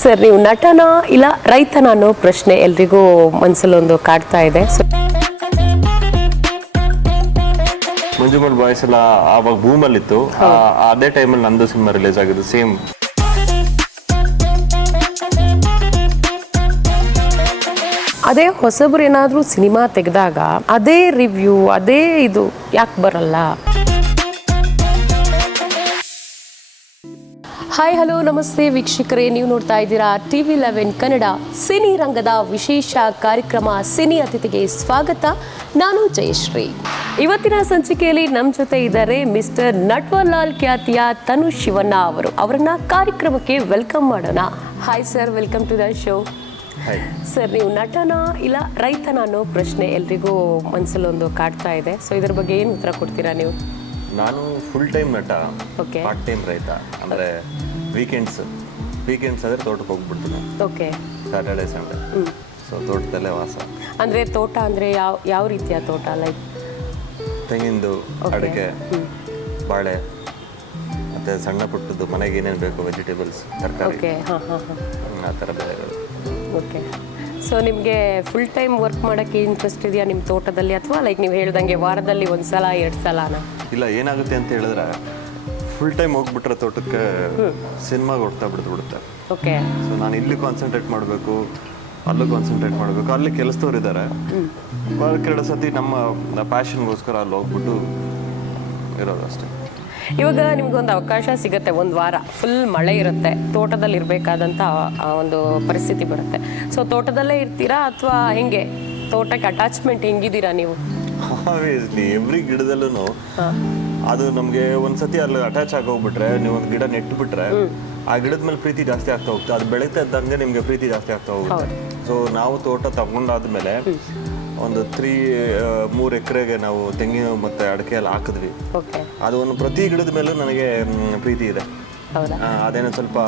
Sir, ನೀವು ನಟನ ಇಲ್ಲ ರೈತನ ಅನ್ನೋ ಪ್ರಶ್ನೆ ಎಲ್ರಿಗೂ ಮನಸ್ಸಲ್ಲೊಂದು ಕಾಡ್ತಾ ಇದೆ. ಮಂಜುಮಲ್ ಬಾಯ್ಸ್ ಎಲ್ಲ ಆವಾಗ ಬೂಮಲ್ಲಿತ್ತು. ಅದೇ ಟೈಮಲ್ಲಿ ನಂದು ಸಿನಿಮಾ ರಿಲೀಸ್ ಆಗಿದ್ದು ಸೇಮ್. ಅದೇ ಹೊಸಬ್ರು ಏನಾದರೂ ಸಿನಿಮಾ ತೆಗೆದಾಗ ಅದೇ ರಿವ್ಯೂ, ಅದೇ ಇದು ಯಾಕೆ ಬರಲ್ಲ? ಹಾಯ್, ಹಲೋ, ನಮಸ್ತೆ ವೀಕ್ಷಕರೇ. ನೀವು ನೋಡ್ತಾ ಇದ್ದೀರಾ TV11 ಕನ್ನಡ ಸಿನಿ ರಂಗದ ವಿಶೇಷ ಕಾರ್ಯಕ್ರಮ ಸಿನಿ ಅತಿಥಿಗೆ ಸ್ವಾಗತ. ನಾನು ಜಯಶ್ರೀ. ಇವತ್ತಿನ ಸಂಚಿಕೆಯಲ್ಲಿ ನಮ್ಮ ಜೊತೆ ಇದ್ದಾರೆ ಮಿಸ್ಟರ್ ನಟ್ವರ್ಲಾಲ್ ಖ್ಯಾತಿಯ ತನುಷ್ ಶಿವಣ್ಣ ಅವರು. ಅವರನ್ನ ಕಾರ್ಯಕ್ರಮಕ್ಕೆ ವೆಲ್ಕಮ್ ಮಾಡೋಣ. Hi sir, welcome to the show. Sir, ನೀವು ನಟನ ಇಲ್ಲ ರೈತನ ಅನ್ನೋ ಪ್ರಶ್ನೆ ಎಲ್ರಿಗೂ ಮನಸ್ಸಲ್ಲೊಂದು ಕಾಡ್ತಾ ಇದೆ. ಸೊ ಇದ್ರ ಬಗ್ಗೆ ಏನು ಉತ್ತರ ಕೊಡ್ತೀರಾ ನೀವು? ನಾನು ಫುಲ್ ಟೈಮ್ ನಟ, ಪಾರ್ಟ್ ಟೈಮ್ ರೈತ. ಅಂದರೆ ವೀಕೆಂಡ್ಸ್ ಆದರೆ ತೋಟಕ್ಕೆ ಹೋಗ್ಬಿಡ್ತೀನಿ. ಓಕೆ. ಸ್ಯಾಟರ್ಡೆ ಸಂಡೇ ಸೊ ತೋಟದಲ್ಲೇ ವಾಸ. ಅಂದರೆ ತೋಟ ಅಂದರೆ ಯಾವ ರೀತಿಯ ತೋಟ? ಲೈಕ್ ತೆಂಗಿಂದು, ಅಡಿಕೆ, ಬಾಳೆ, ಮತ್ತು ಸಣ್ಣ ಪುಟ್ಟದ್ದು ಮನೆಗೆ ಏನೇನು ಬೇಕು ವೆಜಿಟೇಬಲ್ಸ್, ತರಕಾರಿ, ಆ ಥರ ಬೆಳೆಗಳು. ಓಕೆ. ಸೊ ನಿಮಗೆ ಫುಲ್ ಟೈಮ್ ವರ್ಕ್ ಮಾಡೋಕ್ಕೆ ಇಂಟ್ರೆಸ್ಟ್ ಇದೆಯಾ ನಿಮ್ಮ ತೋಟದಲ್ಲಿ, ಅಥವಾ ಲೈಕ್ ನೀವು ಹೇಳ್ದಂಗೆ ವಾರದಲ್ಲಿ ಒಂದು ಸಲ 2 ಸಲನಾ? ಇಲ್ಲ, ಏನಾಗುತ್ತೆ ಅಂತ ಹೇಳಿದ್ರೆ ಫುಲ್ ಟೈಮ್ ಹೋಗ್ಬಿಟ್ರೆ ತೋಟಕ್ಕೆ ಸಿನಿಮಾಗೆ ಹೊಡ್ತಾ ಬಿಡುತ್ತೆ. ಓಕೆ. ಸೊ ನಾನು ಇಲ್ಲಿ ಕಾನ್ಸಂಟ್ರೇಟ್ ಮಾಡಬೇಕು, ಅಲ್ಲೂ ಕಾನ್ಸಂಟ್ರೇಟ್ ಮಾಡಬೇಕು. ಅಲ್ಲಿ ಕೆಲಸದವ್ರು ಇದ್ದಾರೆ, ಕೆಲವು ಸತಿ ನಮ್ಮ ಪ್ಯಾಷನ್ಗೋಸ್ಕರ ಅಲ್ಲಿ ಹೋಗ್ಬಿಟ್ಟು ಇರೋದು ಅಷ್ಟೇ. ಇವಾಗ ನಿಮ್ಗೊಂದು ಅವಕಾಶ ಸಿಗುತ್ತೆ, ಒಂದು ವಾರ ಫುಲ್ ಮಳೆ ಇರುತ್ತೆ, ತೋಟದಲ್ಲಿ ಇರಬೇಕಾದಂಥ ಒಂದು ಪರಿಸ್ಥಿತಿ ಬರುತ್ತೆ. ಸೊ ತೋಟದಲ್ಲೇ ಇರ್ತೀರಾ ಅಥವಾ ಹೆಂಗೆ? ತೋಟಕ್ಕೆ ಅಟ್ಯಾಚ್ಮೆಂಟ್ ಹೆಂಗಿದ್ದೀರಾ ನೀವು? ಆಬ್ವಿಯಸ್ಲಿ ಎವ್ರಿ ಗಿಡದಲ್ಲೂ ಅದು ನಮಗೆ ಒಂದ್ಸತಿ ಅಲ್ಲಿ ಅಟ್ಯಾಚ್ ಆಗೋಗ್ಬಿಟ್ರೆ, ನೀವು ಒಂದು ಗಿಡ ನೆಟ್ಬಿಟ್ರೆ ಆ ಗಿಡದ ಮೇಲೆ ಪ್ರೀತಿ ಜಾಸ್ತಿ ಆಗ್ತಾ ಹೋಗುತ್ತೆ. ಅದು ಬೆಳೀತಾ ಇದ್ದಂಗೆ ನಿಮಗೆ ಪ್ರೀತಿ ಜಾಸ್ತಿ ಆಗ್ತಾ ಹೋಗುತ್ತೆ. ಸೊ ನಾವು ತೋಟ ತಗೊಂಡಾದ್ಮೇಲೆ ಒಂದು 3 ಎಕರೆಗೆ ನಾವು ತೆಂಗಿನ ಮತ್ತೆ ಅಡಿಕೆ ಎಲ್ಲ ಹಾಕಿದ್ವಿ. ಅದು ಒಂದು ಪ್ರತಿ ಗಿಡದ ಮೇಲೂ ನನಗೆ ಪ್ರೀತಿ ಇದೆ. ಅದೇನೋ ಸ್ವಲ್ಪ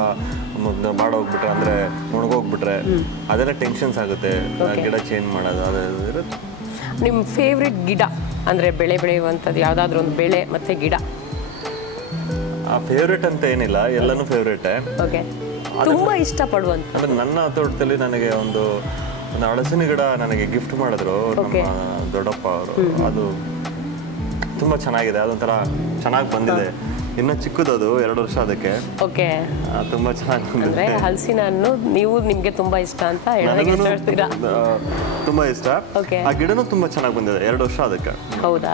ಬಾಡೋಗ್ಬಿಟ್ರೆ, ಅಂದರೆ ಒಣಗೋಗ್ಬಿಟ್ರೆ ಅದೆಲ್ಲ ಟೆನ್ಷನ್ಸ್ ಆಗುತ್ತೆ. ಗಿಡ ಚೇಂಜ್ ಮಾಡೋದು ಅದು ಇರುತ್ತೆ. ನಿಮ್ಮ ಫೇವ್ರೆಟ್ ಗಿಡ ಅಂದರೆ ಬೆಳೆ ಬೆಳೆಯುವಂಥದ್ದು ಯಾವುದಾದ್ರೂ ಒಂದು ಬೆಳೆ ಮತ್ತು ಗಿಡ? ಆ ಫೇವ್ರೇಟ್ ಅಂತ ಏನಿಲ್ಲ, ಎಲ್ಲನೂ ಫೇವ್ರೇಟೇ. ಓಕೆ. ತುಂಬ ಇಷ್ಟಪಡುವಂಥ ಅಂದರೆ ನನ್ನ ತೋಟದಲ್ಲಿ ನನಗೆ ಒಂದು ಹಲಸಿನ ಗಿಡ ನನಗೆ ಗಿಫ್ಟ್ ಮಾಡಿದ್ರು ನಮ್ಮ ದೊಡ್ಡಪ್ಪ ಅವರು. ಅದು ತುಂಬ ಚೆನ್ನಾಗಿದೆ, ಅದೊಂಥರ ಚೆನ್ನಾಗಿ ಬಂದಿದೆ. ಇನ್ನೂ ಚಿಕ್ಕದದು, 2 ವರ್ಷ ಅದಕ್ಕೆ. ಓಕೆ. ತುಂಬ ಚೆನ್ನಾಗಿ ಬಂದಿದೆ. ಹಲಸಿನ ಹಣ್ಣು ನಿಮಗೆ ತುಂಬ ಇಷ್ಟ ಅಂತ ಹೇಳ್ತೀರಾ? ತುಂಬ ಇಷ್ಟ. ಆ ಗಿಡನೂ ತುಂಬ ಚೆನ್ನಾಗಿ ಬಂದಿದೆ, 2 ವರ್ಷ ಅದಕ್ಕೆ. ಹೌದಾ?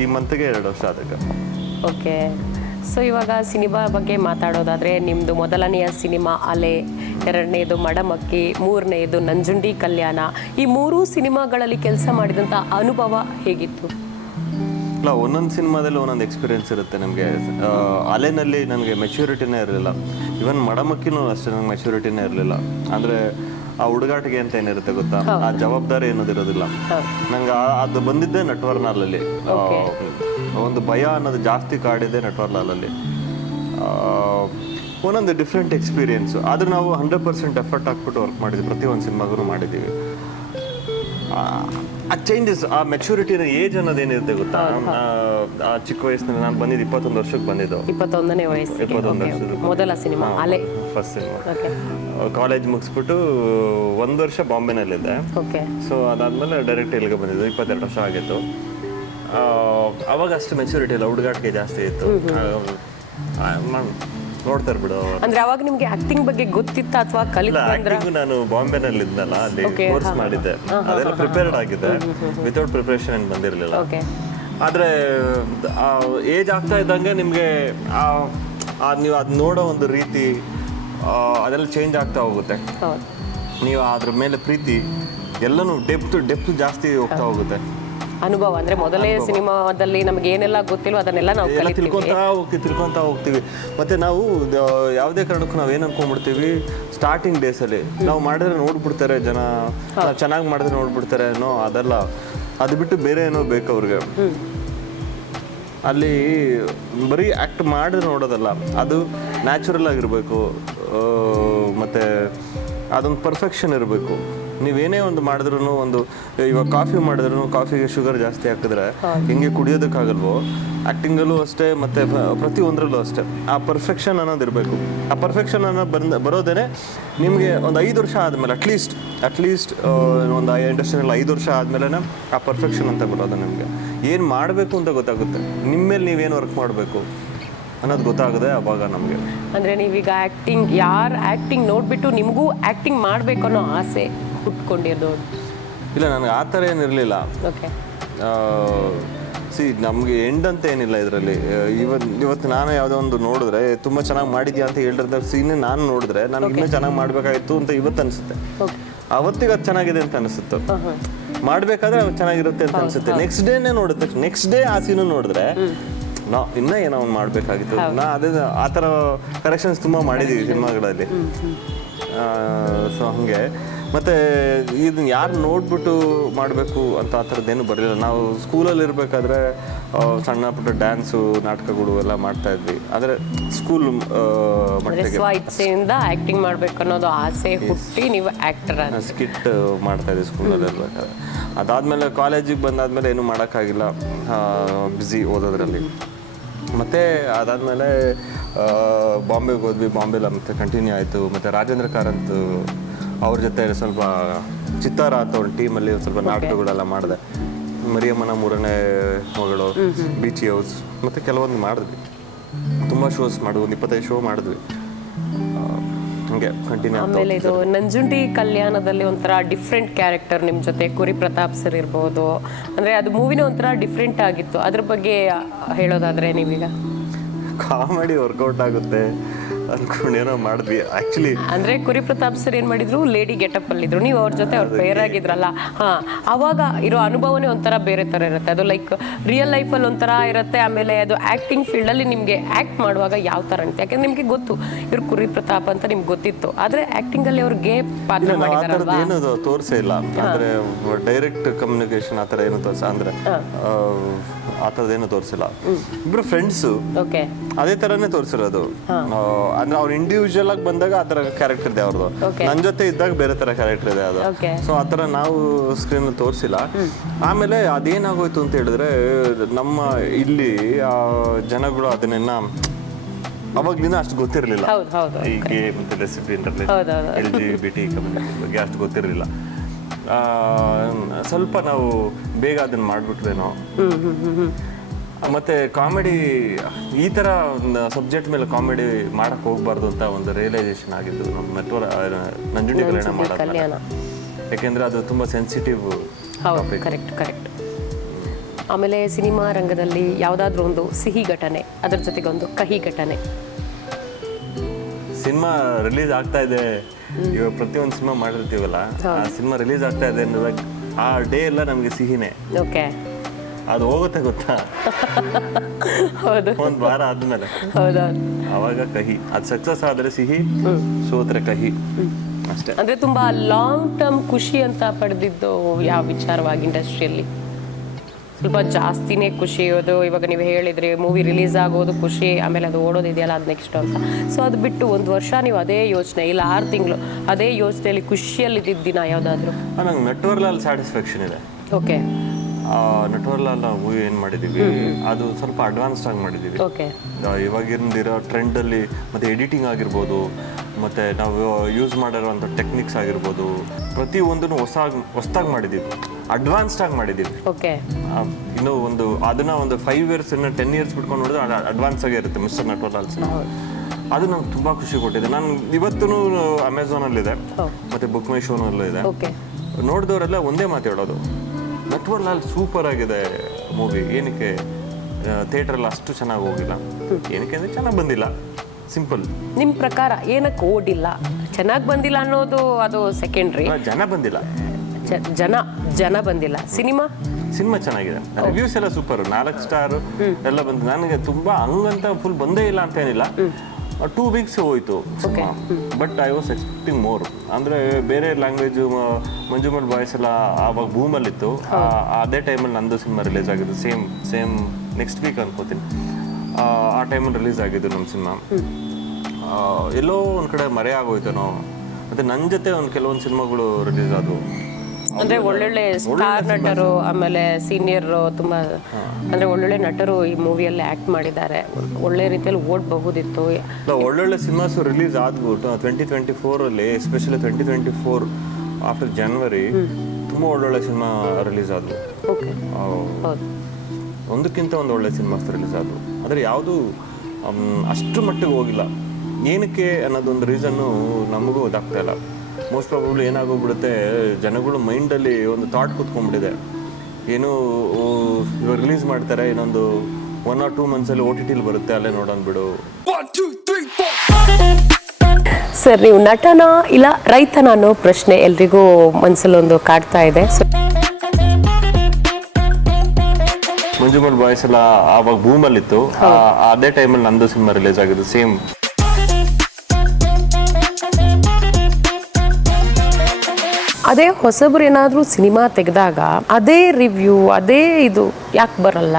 ಈ ಮಂತ್ಗೆ 2 ವರ್ಷ ಅದಕ್ಕೆ. ಓಕೆ. ಸೊ ಇವಾಗ ಸಿನಿಮಾ ಬಗ್ಗೆ ಮಾತಾಡೋದಾದರೆ, ನಿಮ್ಮದು ಮೊದಲನೆಯ ಸಿನಿಮಾ ಅಲೆ, 2ನೇದು ಮಡಮಕ್ಕಿ, 3ನೇದು ನಂಜುಂಡಿ ಕಲ್ಯಾಣ. ಈ 3 ಸಿನಿಮಾಗಳಲ್ಲಿ ಕೆಲಸ ಮಾಡಿದಂಥ ಅನುಭವ ಹೇಗಿತ್ತು? ಇಲ್ಲ, ಒಂದೊಂದು ಸಿನಿಮಾದಲ್ಲಿ ಒಂದೊಂದು ಎಕ್ಸ್ಪೀರಿಯನ್ಸ್ ಇರುತ್ತೆ ನಮಗೆ. ಅಲೆನಲ್ಲಿ ನನಗೆ ಮೆಚ್ಯೂರಿಟಿನೇ ಇರಲಿಲ್ಲ. ಇವನ್ ಮಡಮಕ್ಕಿನೂ ಅಷ್ಟೇ, ನನಗೆ ಮೆಚ್ಯೂರಿಟಿನೇ ಇರಲಿಲ್ಲ. ಅಂದರೆ ಆ ಹುಡುಗಾಟಿಗೆ ಅಂತ ಏನಿರುತ್ತೆ ಗೊತ್ತಾ, ಆ ಜವಾಬ್ದಾರಿ ಅನ್ನೋದಿರೋದಿಲ್ಲ ನಂಗೆ. ಅದು ಬಂದಿದ್ದೆ ನಟ್ವರ್ಲಾಲಲ್ಲಿ. ಒಂದು ಭಯ ಅನ್ನೋದು ಜಾಸ್ತಿ ಕಾಡಿದೆ ನಟ್ವರ್ಲಾಲಲ್ಲಿ. ಒಂದೊಂದು ಡಿಫ್ರೆಂಟ್ ಎಕ್ಸ್ಪೀರಿಯೆನ್ಸು. ಆದ್ರೆ ನಾವು 100% ಎಫರ್ಟ್ ಹಾಕ್ಬಿಟ್ಟು ವರ್ಕ್ ಮಾಡಿದ್ವಿ, ಪ್ರತಿಯೊಂದು ಸಿನಿಮಾಗೂ ಮಾಡಿದ್ದೀವಿ. ಆ ಚೇಂಜಸ್, ಆ ಮೆಚುರಿಟಿನ ಏಜ್ ಅನ್ನೋದೇನಿರುತ್ತೆ ಗೊತ್ತಾ. ಆ ಚಿಕ್ಕ ವಯಸ್ಸಿನಲ್ಲಿ ನಾನು ಬಂದಿದ್ದು 21 ವರ್ಷಕ್ಕೆ ಬಂದಿದ್ದು. 21ನೇ ವಯಸ್ಸು, 21 ವರ್ಷದ ಮೊದಲ ಸಿನಿಮಾ ಅಲೆ, ಫಸ್ಟ್ ಸಿನಿಮಾ. ಕಾಲೇಜ್ ಮುಗಿಸ್ಬಿಟ್ಟು 1 ವರ್ಷ ಬಾಂಬೆನಲ್ಲಿದ್ದೆ. ಸೊ ಅದಾದ್ಮೇಲೆ ಡೈರೆಕ್ಟ್ ಇಲ್ಲಿಗೆ ಬಂದಿದ್ದು. 22 ವರ್ಷ ಆಗಿತ್ತು. ಅವಾಗ ಅಷ್ಟು ಮೆಚುರಿಟಿ ಇಲ್ಲ, ಹುಡುಗಾಟಿಗೆ ಜಾಸ್ತಿ ಇತ್ತು. ನೋಡ್ತಾರೆ ಬಿಡು. ಅಂದ್ರೆ ಅವಾಗ ನಿಮ್ಗೆ ಆಕ್ಟಿಂಗ್ ಬಗ್ಗೆ ಗೊತ್ತಿತ್ತ ಅಥವಾ ಕಲಿತ? ನಾನು ಬಾಂಬೆನಲ್ಲಿ ಇದ್ನಲ್ಲ, ಅಲ್ಲಿ ಕೋರ್ಸ್ ಮಾಡಿದ್ದೆ, ಅದೆಲ್ಲ ಪ್ರಿಪೇರ್ಡ್ ಆಗಿದ್ದೆ. ವಿತೌಟ್ ಪ್ರಿಪರೇಷನ್ ಏನು ಬಂದಿರಲಿಲ್ಲ. ಆದ್ರೆ ಏಜ್ ಆಗ್ತಾ ಇದ್ದಂಗೆ ನಿಮ್ಗೆ ನೀವು ಅದ್ ನೋಡೋ ಒಂದು ರೀತಿ ಅದೆಲ್ಲ ಚೇಂಜ್ ಆಗ್ತಾ ಹೋಗುತ್ತೆ. ನೀವು ಅದ್ರ ಮೇಲೆ ಪ್ರೀತಿ ಎಲ್ಲನೂ ಡೆಪ್ತ್ ಜಾಸ್ತಿ ಹೋಗ್ತಾ ಹೋಗುತ್ತೆ. ಅನುಭವ ಅಂದ್ರೆ ಮೊದಲೇ ಸಿನಿಮಾದಲ್ಲಿ ನಮ್ಗೆ ಏನೆಲ್ಲ ಗೊತ್ತಿಲ್ವೋ ಅದನ್ನೆಲ್ಲ ನಾವು ತಿಳ್ಕೊಂತಾ ಹೋಗ್ತೀವಿ. ಮತ್ತೆ ನಾವು ಯಾವುದೇ ಕಾರಣಕ್ಕೂ ನಾವು ಏನು ಅನ್ಕೊಂಡ್ಬಿಡ್ತೀವಿ, ಸ್ಟಾರ್ಟಿಂಗ್ ಡೇಸಲ್ಲಿ ನಾವು ಮಾಡಿದ್ರೆ ನೋಡ್ಬಿಡ್ತಾರೆ ಜನ, ನಾವು ಚೆನ್ನಾಗಿ ಮಾಡಿದ್ರೆ ನೋಡ್ಬಿಡ್ತಾರೆ ಅನ್ನೋ, ಅದೆಲ್ಲ. ಅದು ಬಿಟ್ಟು ಬೇರೆ ಏನೋ ಬೇಕು ಅವ್ರಿಗೆ. ಅಲ್ಲಿ ಬರೀ ಆ್ಯಕ್ಟ್ ಮಾಡಿದ್ರೆ ನೋಡೋದಲ್ಲ, ಅದು ನ್ಯಾಚುರಲ್ ಆಗಿರಬೇಕು. ಮತ್ತು ಅದೊಂದು ಪರ್ಫೆಕ್ಷನ್ ಇರಬೇಕು. ನೀವೇನೇ ಒಂದು ಮಾಡಿದ್ರು ಇವಾಗ ಕಾಫಿ ಮಾಡಿದ್ರು ಕಾಫಿಗೆ ಶುಗರ್ ಜಾಸ್ತಿ ಹಾಕಿದ್ರೆ ಹಿಂಗೆ ಕುಡಿಯೋದಕ್ಕಾಗಲ್ವೋ, ಆ್ಯಕ್ಟಿಂಗಲ್ಲೂ ಅಷ್ಟೇ ಮತ್ತು ಪ್ರತಿಯೊಂದರಲ್ಲೂ ಅಷ್ಟೇ ಆ ಪರ್ಫೆಕ್ಷನ್ ಅನ್ನೋದು ಇರಬೇಕು. ಆ ಪರ್ಫೆಕ್ಷನ್ ಅನ್ನೋ ಬರೋದೇ ನಿಮಗೆ ಒಂದು 5 ವರ್ಷ ಆದಮೇಲೆ ಅಟ್ಲೀಸ್ಟ್ ಒಂದು ಇಂಡಸ್ಟ್ರಿಯಲ್ಲಿ 5 ವರ್ಷ ಆದಮೇಲೆ ಆ ಪರ್ಫೆಕ್ಷನ್ ಅಂತ ಬರೋದು. ನಿಮಗೆ ಏನು ಮಾಡಬೇಕು ಅಂತ ಗೊತ್ತಾಗುತ್ತೆ, ನಿಮ್ಮ ಮೇಲೆ ನೀವೇನು ವರ್ಕ್ ಮಾಡಬೇಕು ಅನ್ನೋದು ಗೊತ್ತಾಗದೆ ಅವಾಗ ನಮಗೆ. ಅಂದರೆ ನೀವೀಗ ಆ್ಯಕ್ಟಿಂಗ್ ನೋಡಿಬಿಟ್ಟು ನಿಮಗೂ ಆ್ಯಕ್ಟಿಂಗ್ ಮಾಡಬೇಕು ಅನ್ನೋ ಆಸೆ ಹುಟ್ಕೊಂಡಿರೋದು? ಇಲ್ಲ, ನನಗೆ ಆ ಥರ ಏನಿರಲಿಲ್ಲ. ಓಕೆ. ನಮಗೆ ಎಂಡ್ ಅಂತ ಏನಿಲ್ಲ ಇದರಲ್ಲಿ. ಇವತ್ತು ನಾನು ಯಾವುದೋ ಒಂದು ನೋಡಿದ್ರೆ ತುಂಬ ಚೆನ್ನಾಗಿ ಮಾಡಿದ್ಯಾ ಅಂತ ಹೇಳಿದ್ರೆ ಸೀನ್ ನಾನು ನೋಡಿದ್ರೆ ನನಗೆ ಇನ್ನೂ ಚೆನ್ನಾಗಿ ಮಾಡಬೇಕಾಗಿತ್ತು ಅಂತ ಇವತ್ತು ಅನಿಸುತ್ತೆ. ಅವತ್ತಿಗೆ ಅದು ಚೆನ್ನಾಗಿದೆ ಅಂತ ಅನಿಸುತ್ತೆ, ಮಾಡಬೇಕಾದ್ರೆ ಅದು ಚೆನ್ನಾಗಿರುತ್ತೆ ಅಂತ ಅನಿಸುತ್ತೆ. ನೆಕ್ಸ್ಟ್ ಡೇ ಆ ಸೀನು ನೋಡಿದ್ರೆ ಇನ್ನೂ ಏನೋ ಒಂದು ಮಾಡಬೇಕಾಗಿತ್ತು. ಆ ಥರ ಕರೆಕ್ಷನ್ಸ್ ತುಂಬ ಮಾಡಿದ್ದೀವಿ ಸಿನಿಮಾಗಳಲ್ಲಿ. ಸೊ ಹಾಗೆ ಮತ್ತು ಇದನ್ನ ಯಾರು ನೋಡ್ಬಿಟ್ಟು ಮಾಡಬೇಕು ಅಂತ ಆ ಥರದ್ದೇನು ಬರಲಿಲ್ಲ. ನಾವು ಸ್ಕೂಲಲ್ಲಿ ಇರಬೇಕಾದ್ರೆ ಸಣ್ಣ ಪುಟ್ಟ ಡ್ಯಾನ್ಸು ನಾಟಕಗಳು ಎಲ್ಲ ಮಾಡ್ತಾ ಇದ್ವಿ. ಆದರೆ ಸ್ಕೂಲ್ ಇಚ್ಛೆಯಿಂದ ಆ್ಯಕ್ಟಿಂಗ್ ಮಾಡಬೇಕು ಅನ್ನೋದು ಆಸೆ ಹುಟ್ಟಿ ನೀವು ಆ್ಯಕ್ಟರ್ ಸ್ಕಿಟ್ ಮಾಡ್ತಾ ಇದ್ವಿ ಸ್ಕೂಲಲ್ಲಿ ಇರಬೇಕಾದ್ರೆ. ಅದಾದಮೇಲೆ ಕಾಲೇಜಿಗೆ ಬಂದಾದಮೇಲೆ ಏನೂ ಮಾಡೋಕ್ಕಾಗಿಲ್ಲ, ಬ್ಯುಸಿ ಓದೋದ್ರಲ್ಲಿ. ಮತ್ತು ಅದಾದಮೇಲೆ ಬಾಂಬೆಗೆ ಹೋದ್ವಿ. ಬಾಂಬೆಲ್ಲ ಮತ್ತೆ ಕಂಟಿನ್ಯೂ ಆಯಿತು. ಮತ್ತು ರಾಜೇಂದ್ರ ಕಾರಂತ್ ಅವ್ರ ಜೊತೆ ಸ್ವಲ್ಪ ಚಿತ್ತಾರ ಅಂತ ಒಂದು ಟೀಮಲ್ಲಿ ಸ್ವಲ್ಪ ನಾಟಕಗಳೆಲ್ಲ ಮಾಡಿದೆ. ಮರಿಯಮ್ಮನ 3ನೇ ಮಗಳು, ಬೀಚಿ ಹೌಸ್ ಮತ್ತು ಕೆಲವೊಂದು ಮಾಡಿದ್ವಿ. ತುಂಬ ಶೋಸ್ ಮಾಡಿದ್ವಿ, ಒಂದು 25 ಶೋ ಮಾಡಿದ್ವಿ. ಹಂಗೆ ಕಂಟಿನ್ಯೂ. ಆಮೇಲೆ ಇದು ನಂಜುಂಡಿ ಕಲ್ಯಾಣದಲ್ಲಿ ಒಂಥರ ಡಿಫ್ರೆಂಟ್ ಕ್ಯಾರೆಕ್ಟರ್ ನಿಮ್ಮ ಜೊತೆ ಕುರಿ ಪ್ರತಾಪ್ ಸರ್ ಇರ್ಬೋದು. ಅಂದರೆ ಅದು ಮೂವಿನ ಒಂಥರ ಡಿಫ್ರೆಂಟ್ ಆಗಿತ್ತು. ಅದ್ರ ಬಗ್ಗೆ ಹೇಳೋದಾದರೆ ನೀವೀಗ ಕಾಮಿಡಿ ವರ್ಕೌಟ್ ಆಗುತ್ತೆ ಅನ್ಕೊಂಡು ಏನೋ ಮಾಡಿದ್ವಿ ಆ್ಯಕ್ಚುಲಿ. ಅಂದರೆ ಕುರಿ ಪ್ರತಾಪ್ ಸರ್ ಏನು ಮಾಡಿದ್ರು, ಲೇಡಿ ಗೆಟಪ್ ಅಲ್ಲಿದ್ರು, ನೀವು ಅವ್ರ ಜೊತೆ ಅವ್ರು ಪೇರ್ ಆಗಿದ್ರಲ್ಲ. ಆವಾಗ ಇರೋ ಅನುಭವನೇ ಒಂಥರ ಬೇರೆ ಥರ ಇರುತ್ತೆ. ಅದು ಲೈಕ್ ರಿಯಲ್ ಲೈಫಲ್ಲಿ ಒಂಥರ ಇರುತ್ತೆ. ಆಮೇಲೆ ಅದು ಆ್ಯಕ್ಟಿಂಗ್ ಫೀಲ್ಡಲ್ಲಿ ನಿಮಗೆ ಆ್ಯಕ್ಟ್ ಮಾಡುವಾಗ ಯಾವ ಥರ ಅಂತ, ಯಾಕೆಂದ್ರೆ ನಿಮಗೆ ಗೊತ್ತು ಇವ್ರು ಕುರಿ ಪ್ರತಾಪ್ ಅಂತ ನಿಮ್ಗೆ ಗೊತ್ತಿತ್ತು. ಆದರೆ ಆ್ಯಕ್ಟಿಂಗಲ್ಲಿ ಅವ್ರಿಗೆ ಪಾತ್ರ ಮಾಡಿದಾರಲ್ವಾ, ಏನದು ತೋರಿಸೇ ಇಲ್ಲ. ಅಂದರೆ ಡೈರೆಕ್ಟ್ ಕಮ್ಯುನಿಕೇಶನ್ ಆ ಥರ ಏನು ಅಂದರೆ ಆ ಥರದ್ದೇನು ತೋರಿಸಿಲ್ಲ. ಇಬ್ಬರು ಫ್ರೆಂಡ್ಸು, ಓಕೆ, ಅದೇ ಥರನೇ ತೋರಿಸಿರೋದು. ಅಂದ್ರೆ ಅವ್ರು ಇಂಡಿವಿಜುವಲ್ ಆಗಿ ಬಂದಾಗ ಆ ಥರ ಕ್ಯಾರೆಕ್ಟರ್ ಇದೆ ಅವ್ರದ್ದು, ನನ್ನ ಜೊತೆ ಇದ್ದಾಗ ಬೇರೆ ಥರ ಕ್ಯಾರೆಕ್ಟರ್ ಇದೆ ಅದು. ಸೊ ಆ ಥರ ನಾವು ಸ್ಕ್ರೀನ್ ತೋರಿಸಿಲ್ಲ. ಆಮೇಲೆ ಅದೇನಾಗೋಯ್ತು ಅಂತ ಹೇಳಿದ್ರೆ, ನಮ್ಮ ಇಲ್ಲಿ ಜನಗಳು ಅದನ್ನೆಲ್ಲ ಅವಾಗ್ಲಿಂದ ಅಷ್ಟು ಗೊತ್ತಿರಲಿಲ್ಲ. ಈ ಗೆ ಮತ್ತು ಲೆಸ್ಬಿಯನ್ LGBT ಕಮ್ಯುನಿಟಿ ಬಗ್ಗೆ ಅಷ್ಟು ಗೊತ್ತಿರಲಿಲ್ಲ. ಸ್ವಲ್ಪ ನಾವು ಬೇಗ ಅದನ್ನ ಮಾಡ್ಬಿಟ್ವೇನೋ. ಮತ್ತೆ ಕಾಮಿಡಿ ಈ ಥರ ಸಬ್ಜೆಕ್ಟ್ ಮೇಲೆ ಕಾಮಿಡಿ ಮಾಡಕ್ಕೆ ಹೋಗ್ಬಾರ್ದು ಅಂತ ಒಂದು ರಿಯಲೈಸೇಷನ್ ಆಗಿದ್ದು ನಮ್ಮ ನಂಜುಂಡಿ ಕಲ್ಯಾಣ ಮಾಡೋದು. ಯಾಕೆಂದರೆ ಅದು ತುಂಬ ಸೆನ್ಸಿಟಿವ್ ಟಾಪಿಕ್. ಕರೆಕ್ಟ್. ಆಮೇಲೆ ಸಿನಿಮಾ ರಂಗದಲ್ಲಿ ಯಾವುದಾದ್ರೂ ಒಂದು ಸಿಹಿ ಘಟನೆ, ಅದರ ಜೊತೆಗೆ ಒಂದು ಕಹಿ ಘಟನೆ. ಸಿನಿಮಾ ರಿಲೀಸ್ ಆಗ್ತಾ ಇದೆ, ಇವಾಗ ಪ್ರತಿಯೊಂದು ಸಿನಿಮಾ ಮಾಡಿರ್ತೀವಲ್ಲ, ಆ ಸಿನಿಮಾ ರಿಲೀಸ್ ಆಗ್ತಾ ಇದೆ ಅನ್ನೋದಾಗ ಆ ಡೇ ಎಲ್ಲ ನಮಗೆ ಸಿಹಿನೇ. ಓಕೆ, ಅದು ಹೋಗುತ್ತೆ ಗೊತ್ತಾ, ಹೌದು, ಒಂದು ವಾರ ಆದ್ಮೇಲೆ ಅವಾಗ ಕಹಿ. ಅದು ಸಕ್ಸಸ್ ಆದ್ರೆ ಸಿಹಿ, ಸೋತ್ರೆ ಕಹಿ ಅಷ್ಟೇ. ಅಂದ್ರೆ ತುಂಬಾ ಲಾಂಗ್ ಟರ್ಮ್ ಖುಷಿ ಅಂತ ಪಡೆದಿದ್ದು ಯಾವ ವಿಚಾರವಾಗಿ ಇಂಡಸ್ಟ್ರಿಯಲ್ಲಿ? ಸ್ವಲ್ಪ ಜಾಸ್ತಿನೇ ಖುಷಿ ಅದು. ಇವಾಗ ನೀವು ಹೇಳಿದ್ರಿ ಮೂವಿ ರಿಲೀಸ್ ಆಗೋದು ಖುಷಿ, ಆಮೇಲೆ ಅದು ಓಡೋದಿದೆಯಲ್ಲ ಅದು ನೆಕ್ಸ್ಟ್ ಅಂತ. ಸೊ ಅದು ಬಿಟ್ಟು ಒಂದು ವರ್ಷ ನೀವು ಅದೇ ಯೋಚನೆ, ಇಲ್ಲ 6 ತಿಂಗಳು ಅದೇ ಯೋಚನೆಯಲ್ಲಿ ಖುಷಿಯಲ್ಲಿ ಇದ್ದಿದ್ದ ದಿನ ಯಾವುದಾದ್ರು? ನಂಗೆ ನಟ್ವರ್ಲಾಲ್ ಸ್ಯಾಟಿಸ್ಫ್ಯಾಕ್ಷನ್ ಇದೆ. ಓಕೆ, ನಟ್ವರ್ಲಾಲ್ ಮೂವಿ ಏನು ಮಾಡಿದ್ದೀವಿ ಅದು ಸ್ವಲ್ಪ ಅಡ್ವಾನ್ಸ್ಡ್ ಆಗಿ ಮಾಡಿದ್ದೀವಿ. ಓಕೆ, ಇವಾಗಿರೋ ಟ್ರೆಂಡಲ್ಲಿ ಮತ್ತು ಎಡಿಟಿಂಗ್ ಆಗಿರ್ಬೋದು, ಮತ್ತು ನಾವು ಯೂಸ್ ಮಾಡಿರೋಂಥ ಟೆಕ್ನಿಕ್ಸ್ ಆಗಿರ್ಬೋದು, ಪ್ರತಿಯೊಂದನ್ನು ಹೊಸದಾಗಿ ಮಾಡಿದ್ದೀವಿ, ಅಡ್ವಾನ್ಸ್ಡ್ ಆಗಿ ಮಾಡಿದ್ದೀವಿ. ಓಕೆ, ಇನ್ನೂ ಅದನ್ನ ಒಂದು 5 years 10 years ಬಿಟ್ಕೊಂಡು ನೋಡಿದ್ರೆ ಅಡ್ವಾನ್ಸ್ ಆಗೇ ಇರುತ್ತೆ ಮಿಸ್ಟರ್ ನಟ್ವರ್ಲಾಲ್. ಅದು ನಂಗೆ ತುಂಬ ಖುಷಿ ಕೊಟ್ಟಿದೆ. ನಾನು ಇವತ್ತೂ ಅಮೆಝಾನಲ್ಲಿದೆ ಮತ್ತು ಬುಕ್ ಮೈ ಶೋನಲ್ಲೂ ಇದೆ. ನೋಡಿದವರೆಲ್ಲ ಒಂದೇ ಮಾತಾಡೋದು, ನಟ್ವರ್ಲಾಲ್ ಸೂಪರ್ ಆಗಿದೆ ಮೂವಿ. ಏನಕ್ಕೆ ಥಿಯೇಟ್ರಲ್ಲಿ ಅಷ್ಟು ಚೆನ್ನಾಗಿ ಹೋಗಿಲ್ಲ? ಏನಕ್ಕೆ ಅಂದರೆ ಚೆನ್ನಾಗಿ ಬಂದಿಲ್ಲ, ಸಿಂಪಲ್. ನಿಮ್ಮ ಪ್ರಕಾರ ಏನಕ್ಕೆ ಓಡಿಲ್ಲ? ಚೆನ್ನಾಗಿ ಬಂದಿಲ್ಲ ಅನ್ನೋದು ಅದು ಸೆಕೆಂಡ್ರಿ. ಜನ ಬಂದಿಲ್ಲ, ಜನ ಬಂದಿಲ್ಲ. ಸಿನಿಮಾ ಚೆನ್ನಾಗಿದೆ, ರಿವ್ಯೂಸ್ ಎಲ್ಲ ಸೂಪರ್, 4 ಸ್ಟಾರ್ ಎಲ್ಲ ಬಂದು. ನನಗೆ ತುಂಬಾ ಹಂಗಂತ ಫುಲ್ ಬಂದೇ ಇಲ್ಲ ಅಂತ ಏನಿಲ್ಲ, 2 weeks ಹೋಯ್ತು cinema. But I was expecting more. ಅಂದರೆ ಬೇರೆ ಲ್ಯಾಂಗ್ವೇಜು, ಮಂಜುಮಲ್ ಬಾಯ್ಸ್ ಎಲ್ಲ ಆವಾಗ ಬೂಮಲ್ಲಿತ್ತು. ಅದೇ ಟೈಮಲ್ಲಿ ನಂದು ಸಿನಿಮಾ ರಿಲೀಸ್ ಆಗಿದ್ದು, ಸೇಮ್ ನೆಕ್ಸ್ಟ್ ವೀಕ್ ಅನ್ಕೋತೀನಿ. ಆ ಟೈಮಲ್ಲಿ ರಿಲೀಸ್ ಆಗಿದ್ದು ನಮ್ಮ ಸಿನಿಮಾ. ಎಲ್ಲೋ ಒಂದು ಕಡೆ ಮರೆ ಆಗೋಯ್ತೇನೋ ಮತ್ತೆ ನನ್ನ ಜೊತೆ ಒಂದು ಕೆಲವೊಂದು ಸಿನಿಮಾಗಳು ರಿಲೀಸ್ ಆದವು. ಅಂದ್ರೆ ಒಳ್ಳೊಳ್ಳೆ ಸ್ಟಾರ್ ನಟರು, ಆಮೇಲೆ ಸೀನಿಯರ್ ತುಂಬಾ ಅಂದ್ರೆ ಒಳ್ಳೊಳ್ಳೆ ನಟರು ಈ ಮೂವಿಯಲ್ಲಿ ಆಕ್ಟ್ ಮಾಡಿದ್ದಾರೆ. ಒಳ್ಳೆ ರೀತಿಯಲ್ಲಿ ಓಡಬಹುದಿತ್ತು. ಒಳ್ಳೊಳ್ಳೆ ಸಿನಿಮಾಸ್ ರಿಲೀಸ್ ಆದ್ವು 2024 ಎಸ್ಪೆಷಲಿ 2024 ಆಫ್ಟರ್ ಜನವರಿ ತುಂಬಾ ಒಳ್ಳೊಳ್ಳೆ ಸಿನಿಮಾ ರಿಲೀಸ್ ಆದ್ವು. ಒಂದಕ್ಕಿಂತ ಒಂದು ಒಳ್ಳೆ ಸಿನಿಮಾಸ್ ರಿಲೀಸ್ ಆದವು. ಆದರೆ ಯಾವುದು ಅಷ್ಟು ಮಟ್ಟಿಗೆ ಹೋಗಿಲ್ಲ. ಏನಕ್ಕೆ ಅನ್ನೋದೊಂದು ರೀಸನ್ನು ನಮಗೂ ಗೊತ್ತಾಗ್ತಾ ಇಲ್ಲ. ಮೋಸ್ಟ್ ಪ್ರಾಬಬ್ಲಿ ಏನಾಗೋಗ್ಬಿಡುತ್ತೆ, ಜನಗಳು ಮೈಂಡಲ್ಲಿ ಒಂದು ಥಾಟ್ ಕೂತ್ಕೊಂಡ್ಬಿಟ್ಟಿದೆ, ಏನು ಇವಾಗ ರಿಲೀಸ್ ಮಾಡ್ತಾರೆ, ಇನ್ನೊಂದು 1 or 2 ಮಂತ್ಸಲ್ಲಿ OTT ಬರುತ್ತೆ, ಅಲ್ಲೇ ನೋಡೋಣ ಬಿಡು. ಸರ್, ನೀವು ನಟನ ಇಲ್ಲ ರೈತನ ಅನ್ನೋ ಪ್ರಶ್ನೆ ಎಲ್ರಿಗೂ ಮನಸ್ಸಲ್ಲೊಂದು ಕಾಡ್ತಾ ಇದೆ. ಮಂಜುಮಲ್ ಬಾಯ್ಸ್ ಎಲ್ಲ ಆವಾಗ ಬೂಮಲ್ಲಿತ್ತು. ಅದೇ ಟೈಮಲ್ಲಿ ನಂದು ಸಿನಿಮಾ ರಿಲೀಸ್ ಆಗಿದ್ದು ಸೇಮ್. ಅದೇ ಹೊಸಬ್ರು ಏನಾದರೂ ಸಿನಿಮಾ ತೆಗೆದಾಗ ಅದೇ ರಿವ್ಯೂ, ಅದೇ ಇದು ಯಾಕೆ ಬರಲ್ಲ?